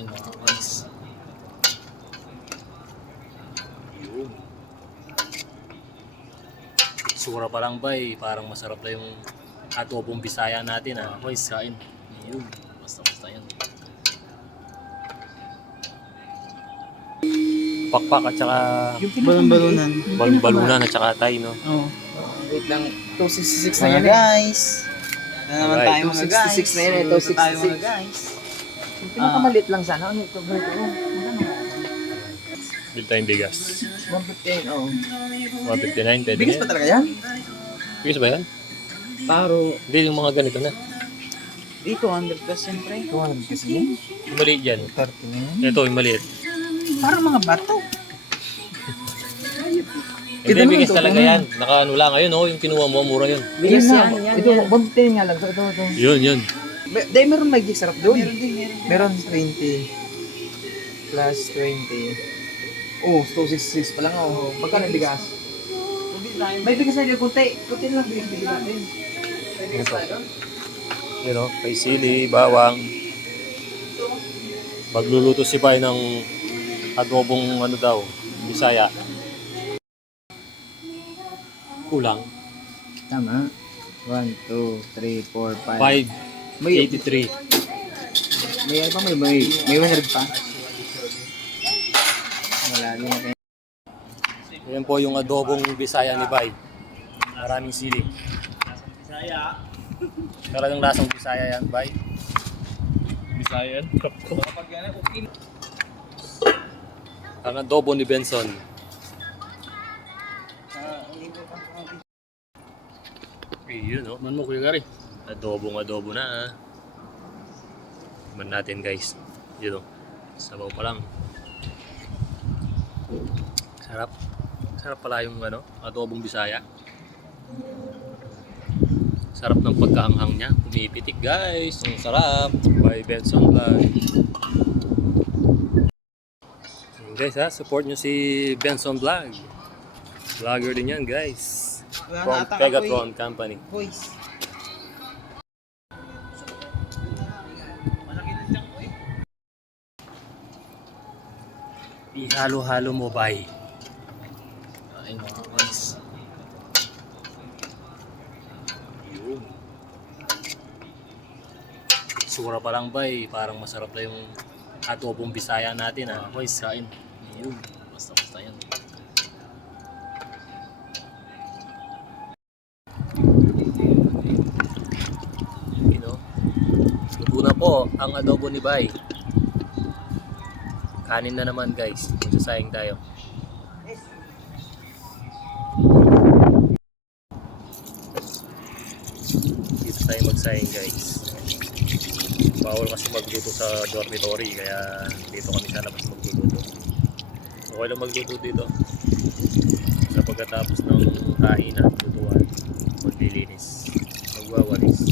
Ayun mga guys. Yun. Sura pa lang ba parang masarap na yung adobong Bisaya natin Guys, kain. Yun. Basta yan. Pakpak at saka Balon-balunan. balon-balunan at saka tay, no? Oo. Wait lang, 266 na Mga yan guys. Na naman Alright. tayo mga guys. 266 na yan eh, Luto tayo 266. mga guys. Yung pinakamalit lang sana, ano ito? Magkano? Bil tayong bigas. 115, oo. 159, pwede Bigas na pa yan. talaga yan? Bigas ba yan? Taro. Hindi, yung mga ganito na. Di 200 plus yan, pre. 200 kasi yan. Yung maliit yan. 30 na yan. Ito, yung maliit. Parang mga bato. Hindi, naman, bigas ito, talaga ito yan. Nakaano lang ngayon, yung kinuha mo, mura yun. Bigas Yun yan. na, Ito, 115 nga lang. Ito. Yun. Dahil meron may sarap doon. Meron din. Meron 20 plus 20. Oh, 266 pa lang oh. Magkano yung bigas? May bigas na dyan, kunti. Kunti lang bigas natin. May bigas Ito. pa doon? Yun o, kay sili, bawang. Magluluto si Pai ng adobong Bisaya. Kulang. Tama. 1, 2, 3, 4, 5. 583. May ano pa? May 100 pa. Wala din na kayo. Yan po yung adobong Bisaya ni Pai. Maraming sili. Talagang lasang Bisaya yan, Pai. Bisaya yan? Ang adobo ni Benson. Yun o. Man mo kuya Gary. Adobong-adobo na Man natin guys. Yun o. Sabaw pa lang. Sarap. Sarap pala yung adobong Bisaya. Sarap ng pagkahanghang niya. Pumipitik guys. Ang sarap. By Benson Vlog. Guys support nyo si Benson Vlog. Vlogger din yan guys. From Pegatron Company. Boys. Ihalo-halo mo bay. Ayun mga guys. Yun. Sura pa lang parang masarap na yung adobong Bisaya natin Guys, kain. Yun. Basta yan. Luto na po ang adobo ni Bay. Kanin na naman guys. Magsasayang tayo. Dito tayo magsayang guys. Bawal kasi magluto sa dormitory kaya dito kami sa labas magluluto. Okay lang magluto dito. Sa pagkatapos ng kain at lutuan, maglilinis, magwawalis.